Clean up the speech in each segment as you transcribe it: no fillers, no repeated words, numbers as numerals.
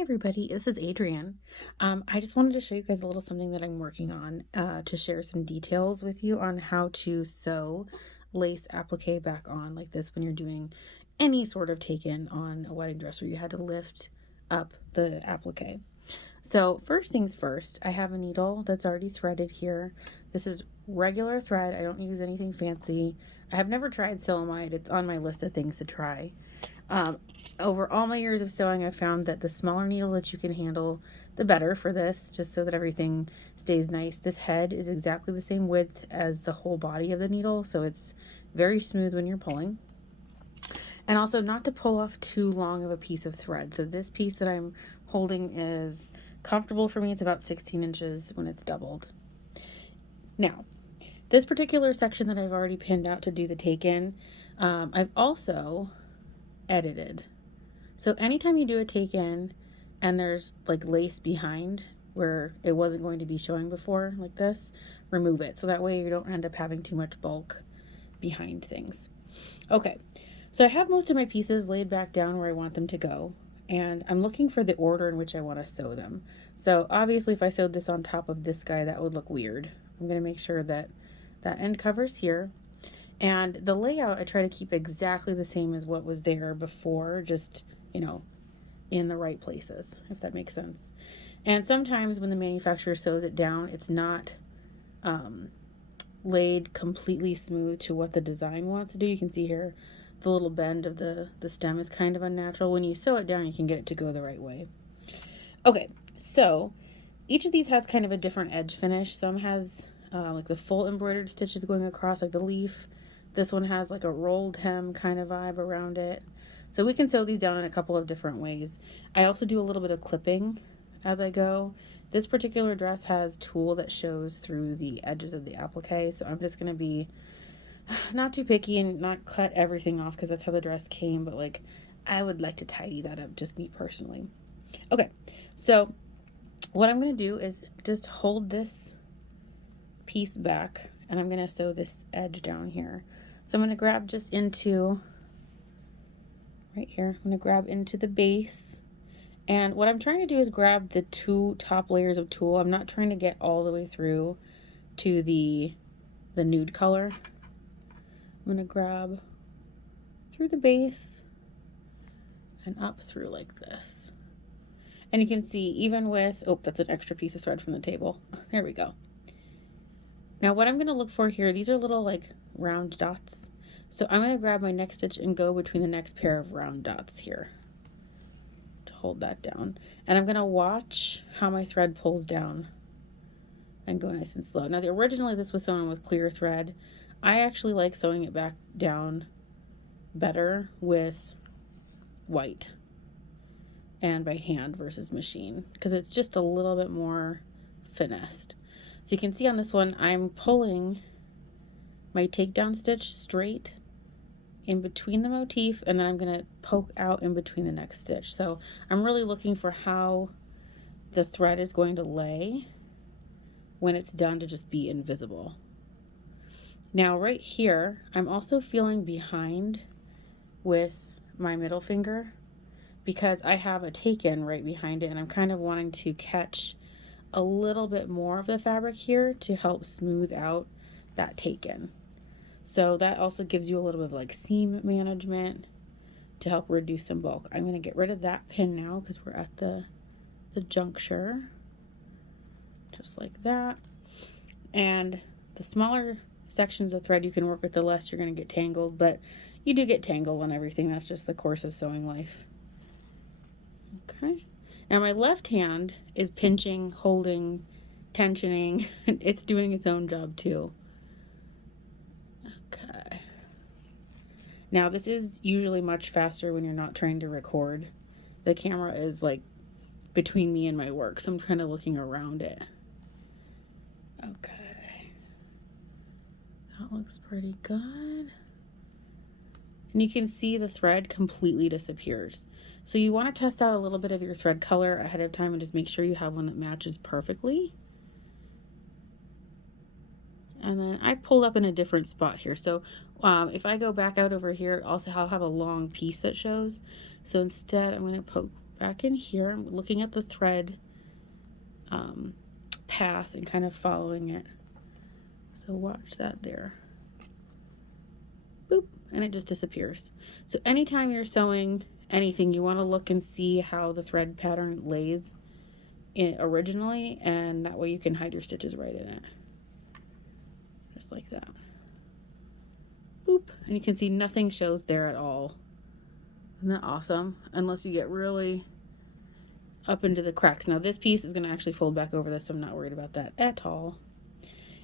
Hi everybody, this is Adrienne. I just wanted to show you guys a little something that I'm working on to share some details with you on how to sew lace applique back on like this when you're doing any sort of take-in on a wedding dress where you had to lift up the applique. So first things first, I have a needle that's already threaded here. This is regular thread. I don't use anything fancy. I have never tried Silamide. It's on my list of things to try. Over all my years of sewing, I've found that the smaller needle that you can handle, the better for this, just so that everything stays nice. This head is exactly the same width as the whole body of the needle, so it's very smooth when you're pulling. And also not to pull off too long of a piece of thread. So this piece that I'm holding is comfortable for me. It's about 16 inches when it's doubled. Now, this particular section that I've already pinned out to do the take-in, I've also edited. So anytime you do a take-in and there's like lace behind where it wasn't going to be showing before like this, remove it. So that way you don't end up having too much bulk behind things. Okay, so I have most of my pieces laid back down where I want them to go, and I'm looking for the order in which I want to sew them. So obviously if I sewed this on top of this guy, that would look weird. I'm going to make sure that that end covers here. And the layout, I try to keep exactly the same as what was there before, just, you know, in the right places, if that makes sense. And sometimes when the manufacturer sews it down, it's not laid completely smooth to what the design wants to do. You can see here the little bend of the stem is kind of unnatural. When you sew it down, you can get it to go the right way. Okay, so each of these has kind of a different edge finish. Some has like the full embroidered stitches going across like the leaf. This one has like a rolled hem kind of vibe around it. So we can sew these down in a couple of different ways. I also do a little bit of clipping as I go. This particular dress has tulle that shows through the edges of the applique, so I'm just going to be not too picky and not cut everything off because that's how the dress came, but like I would like to tidy that up, just me personally. Okay, so what I'm going to do is just hold this piece back and I'm going to sew this edge down here. So I'm going to grab just into right here. I'm going to grab into the base, and what I'm trying to do is grab the two top layers of tulle. I'm not trying to get all the way through to the nude color. I'm going to grab through the base and up through like this. And you can see even with, oh, that's an extra piece of thread from the table. There we go. Now what I'm going to look for here, these are little like round dots. So I'm going to grab my next stitch and go between the next pair of round dots here to hold that down. And I'm going to watch how my thread pulls down and go nice and slow. Now originally this was sewn on with clear thread. I actually like sewing it back down better with white and by hand versus machine because it's just a little bit more finessed. So you can see on this one, I'm pulling my takedown stitch straight in between the motif, and then I'm going to poke out in between the next stitch. So I'm really looking for how the thread is going to lay when it's done to just be invisible. Now right here, I'm also feeling behind with my middle finger because I have a take-in right behind it, and I'm kind of wanting to catch a little bit more of the fabric here to help smooth out that take-in. So that also gives you a little bit of like seam management to help reduce some bulk. I'm going to get rid of that pin now because we're at the juncture, just like that. And the smaller sections of thread you can work with, the less you're going to get tangled, but you do get tangled on everything. That's just the course of sewing life. Okay. Now my left hand is pinching, holding, tensioning. It's doing its own job too. Okay. Now this is usually much faster when you're not trying to record. The camera is like between me and my work, so I'm kind of looking around it. Okay. That looks pretty good. And you can see the thread completely disappears. So you want to test out a little bit of your thread color ahead of time and just make sure you have one that matches perfectly. And then I pulled up in a different spot here. So if I go back out over here, also I'll have a long piece that shows. So instead I'm going to poke back in here. I'm looking at the thread path and kind of following it. So watch that there. Boop, and it just disappears. So anytime you're sewing anything, you want to look and see how the thread pattern lays originally, and that way you can hide your stitches right in it. Just like that. Boop, and you can see nothing shows there at all. Isn't that awesome? Unless you get really up into the cracks. Now this piece is going to actually fold back over this, so I'm not worried about that at all.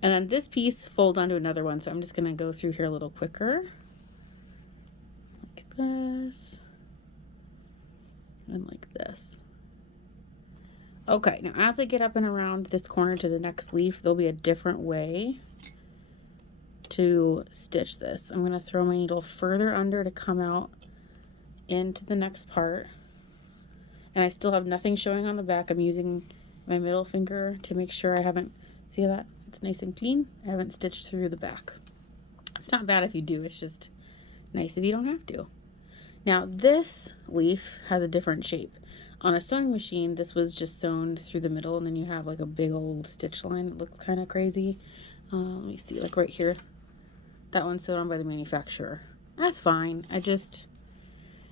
And then this piece folds onto another one, so I'm just going to go through here a little quicker. Like this. And like this. Okay, now as I get up and around this corner to the next leaf, there'll be a different way to stitch this. I'm going to throw my needle further under to come out into the next part. And I still have nothing showing on the back. I'm using my middle finger to make sure I haven't, see that? It's nice and clean. I haven't stitched through the back. It's not bad if you do, it's just nice if you don't have to. Now this leaf has a different shape. On a sewing machine, this was just sewn through the middle, and then you have like a big old stitch line that looks kind of crazy. Let me see, like right here. That one's sewed on by the manufacturer. That's fine.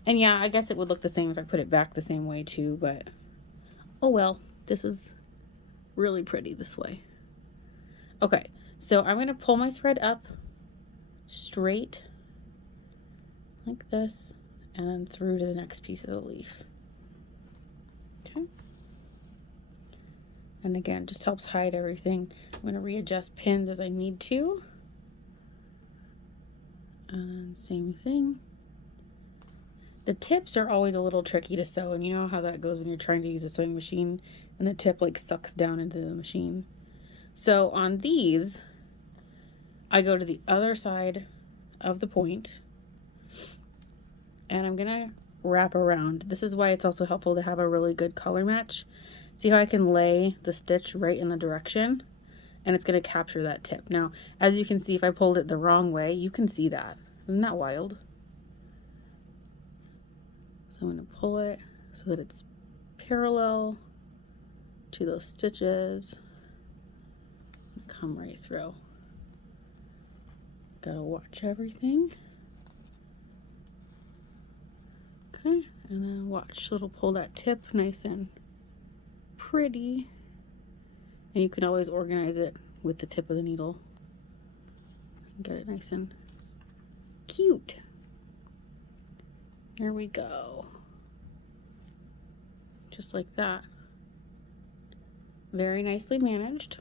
And yeah, I guess it would look the same if I put it back the same way too, but oh well, this is really pretty this way. Okay, so I'm going to pull my thread up straight like this and then through to the next piece of the leaf. Okay. And again, just helps hide everything. I'm going to readjust pins as I need to. And same thing. The tips are always a little tricky to sew, and you know how that goes when you're trying to use a sewing machine and the tip like sucks down into the machine. So on these, I go to the other side of the point and I'm gonna wrap around. This is why it's also helpful to have a really good color match. See how I can lay the stitch right in the direction, and it's gonna capture that tip. Now, as you can see, if I pulled it the wrong way, you can see that. Isn't that wild? So I'm going to pull it so that it's parallel to those stitches. Come right through. Gotta watch everything. Okay, and then watch. So it'll pull that tip nice and pretty. And you can always organize it with the tip of the needle. Get it nice and cute. There we go. Just like that. Very nicely managed.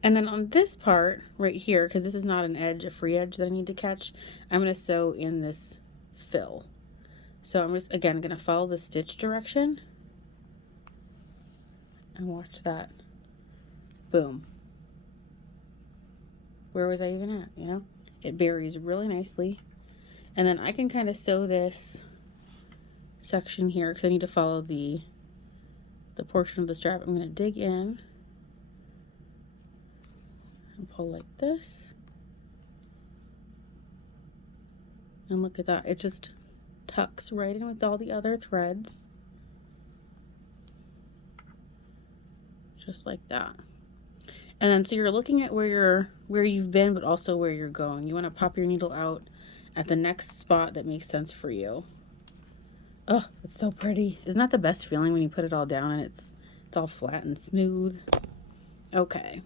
And then on this part right here, because this is not an edge, a free edge that I need to catch, I'm going to sew in this fill. So I'm just, again, going to follow the stitch direction. And watch that. Boom. Where was I even at, you know? It buries really nicely. And then I can kind of sew this section here because I need to follow the portion of the strap. I'm going to dig in and pull like this. And look at that. It just tucks right in with all the other threads. Just like that. And then so you're looking at where you've been, but also where you're going. You want to pop your needle out at the next spot that makes sense for you. Oh, it's so pretty. Isn't that the best feeling when you put it all down and it's all flat and smooth? Okay.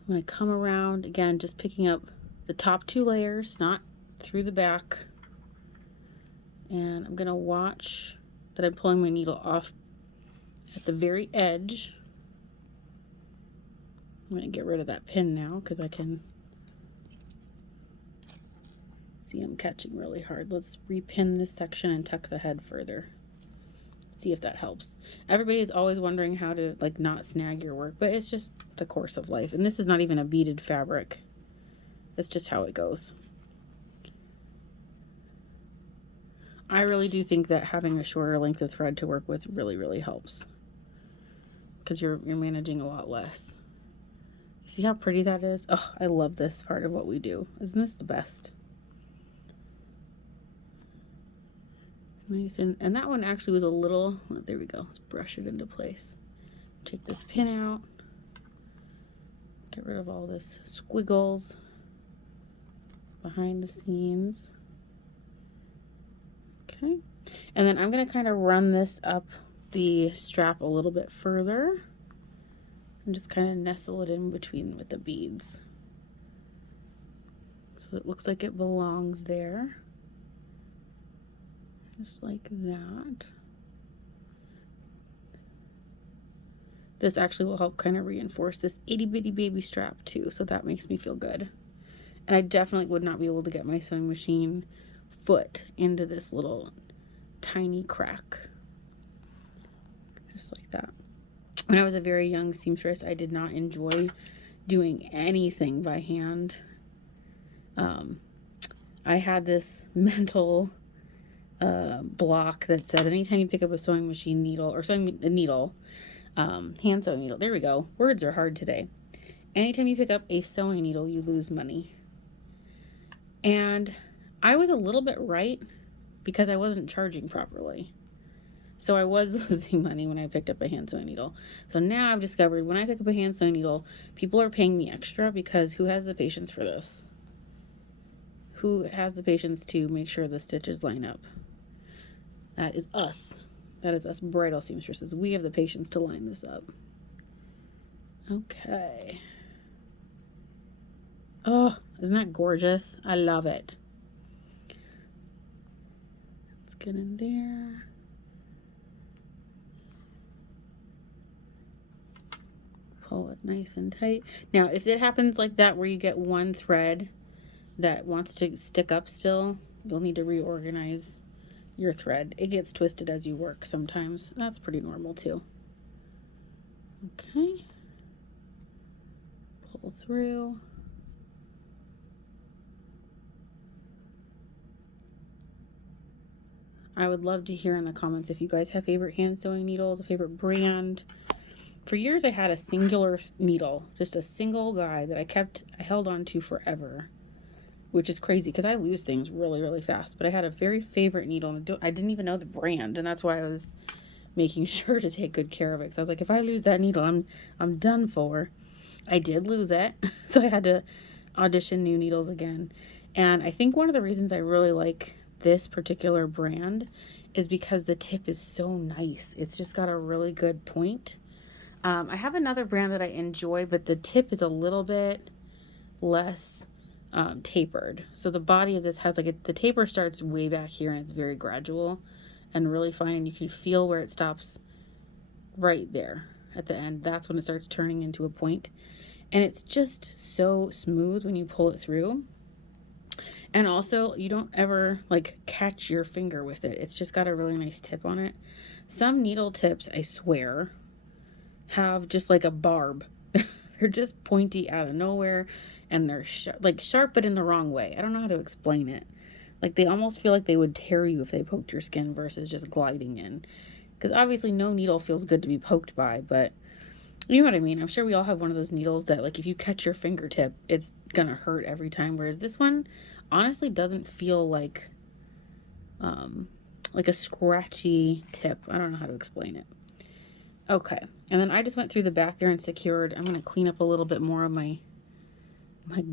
I'm going to come around again, just picking up the top two layers, not through the back. And I'm going to watch that I'm pulling my needle off at the very edge. I'm going to get rid of that pin now because I can see I'm catching really hard. Let's repin this section and tuck the head further. See if that helps. Everybody is always wondering how to like not snag your work, but it's just the course of life. And this is not even a beaded fabric. It's just how it goes. I really do think that having a shorter length of thread to work with really, really helps. Because you're managing a lot less. See how pretty that is? Oh, I love this part of what we do. Isn't this the best? Nice, and that one actually was a little, oh, there we go, let's brush it into place. Take this pin out, get rid of all this squiggles behind the scenes. Okay, and then I'm going to kind of run this up the strap a little bit further and just kind of nestle it in between with the beads. So it looks like it belongs there. Just like that. This actually will help kind of reinforce this itty bitty baby strap too, so that makes me feel good. And I definitely would not be able to get my sewing machine foot into this little tiny crack. Just like that. When I was a very young seamstress, I did not enjoy doing anything by hand. I had this mental block that said anytime you pick up a sewing machine needle or sewing needle, hand sewing needle, there we go, words are hard today. Anytime you pick up a sewing needle, you lose money. And I was a little bit right because I wasn't charging properly. So I was losing money when I picked up a hand sewing needle. So now I've discovered when I pick up a hand sewing needle, people are paying me extra because who has the patience for this? Who has the patience to make sure the stitches line up? That is us. That is us bridal seamstresses. We have the patience to line this up. Okay. Oh, isn't that gorgeous? I love it. Let's get in there. Pull it nice and tight. Now, if it happens like that where you get one thread that wants to stick up still, you'll need to reorganize your thread. It gets twisted as you work sometimes. That's pretty normal too. Okay. Pull through. I would love to hear in the comments if you guys have favorite hand sewing needles, a favorite brand. For years I had a singular needle, just a single guy that I held on to forever, which is crazy because I lose things really, really fast. But I had a very favorite needle and I didn't even know the brand, and that's why I was making sure to take good care of it. Because I was like, if I lose that needle, I'm done for. I did lose it, so I had to audition new needles again. And I think one of the reasons I really like this particular brand is because the tip is so nice. It's just got a really good point. I have another brand that I enjoy, but the tip is a little bit less tapered. So the body of this has the taper starts way back here and it's very gradual and really fine. You can feel where it stops right there at the end. That's when it starts turning into a point. And it's just so smooth when you pull it through. And also, you don't ever catch your finger with it. It's just got a really nice tip on it. Some needle tips, I swear, have just like a barb. They're just pointy out of nowhere, and they're sharp, but in the wrong way. I don't know how to explain it. They almost feel like they would tear you if they poked your skin versus just gliding in. Because obviously no needle feels good to be poked by, but you know what I mean? I'm sure we all have one of those needles that if you catch your fingertip, it's gonna hurt every time. Whereas this one honestly doesn't feel like a scratchy tip. I don't know how to explain it. Okay, and then I just went through the back there and secured. I'm gonna clean up a little bit more of my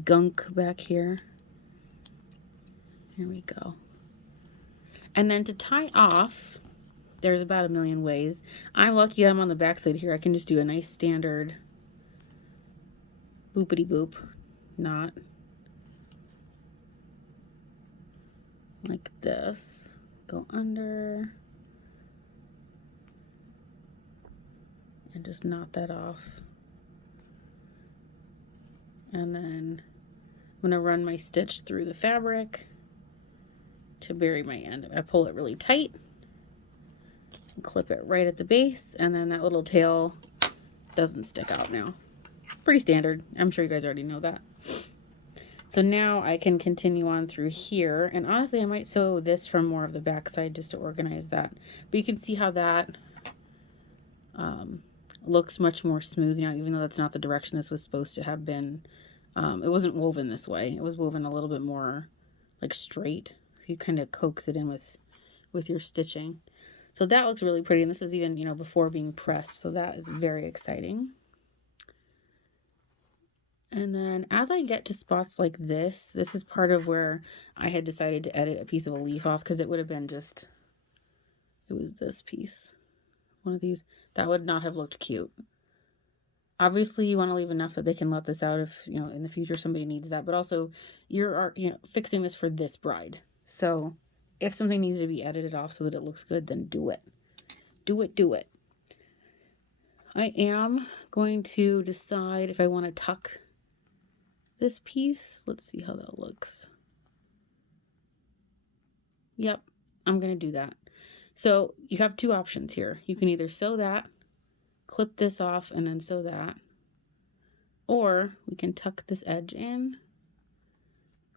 gunk back here. Here we go. And then to tie off, there's about a million ways. I'm lucky I'm on the back side here. I can just do a nice standard boopity boop knot like this. Go under and just knot that off. And then I'm gonna run my stitch through the fabric to bury my end. I pull it really tight, clip it right at the base, and then that little tail doesn't stick out now. Pretty standard. I'm sure you guys already know that. So now I can continue on through here, and honestly I might sew this from more of the back side just to organize that. But you can see how that looks much more smooth now, even though that's not the direction this was supposed to have been. It wasn't woven this way. It was woven a little bit more straight. So you kind of coax it in with with your stitching. So that looks really pretty, and this is even, you know, before being pressed, so that is very exciting. And then as I get to spots like this is part of where I had decided to edit a piece of a leaf off, because it would have been just, it was this piece, one of these, that would not have looked cute. Obviously you want to leave enough that they can let this out if, you know, in the future somebody needs that, but also you're, you know, fixing this for this bride. So if something needs to be edited off so that it looks good, then do it. Do it, do it. I am going to decide if I want to tuck this piece. Let's see how that looks. Yep, I'm going to do that. So you have two options here. You can either sew that, clip this off, and then sew that. Or we can tuck this edge in.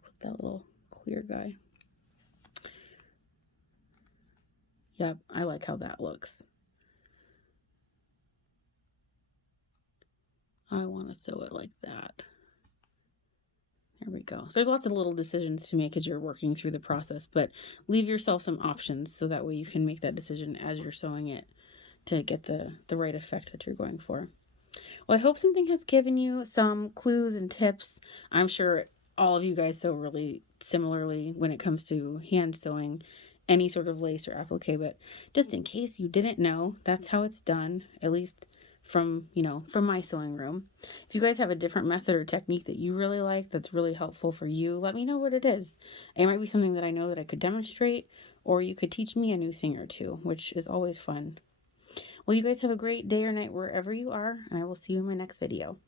Clip that little clear guy. Yep, I like how that looks. I want to sew it like that. There we go. So there's lots of little decisions to make as you're working through the process, but leave yourself some options so that way you can make that decision as you're sewing it to get the right effect that you're going for. Well, I hope something has given you some clues and tips. I'm sure all of you guys sew really similarly when it comes to hand sewing any sort of lace or applique, but just in case you didn't know, that's how it's done, at least from, you know, from my sewing room. If you guys have a different method or technique that you really like that's really helpful for you, let me know what it is. It might be something that I know that I could demonstrate, or you could teach me a new thing or two, which is always fun. Well, you guys have a great day or night wherever you are, and I will see you in my next video.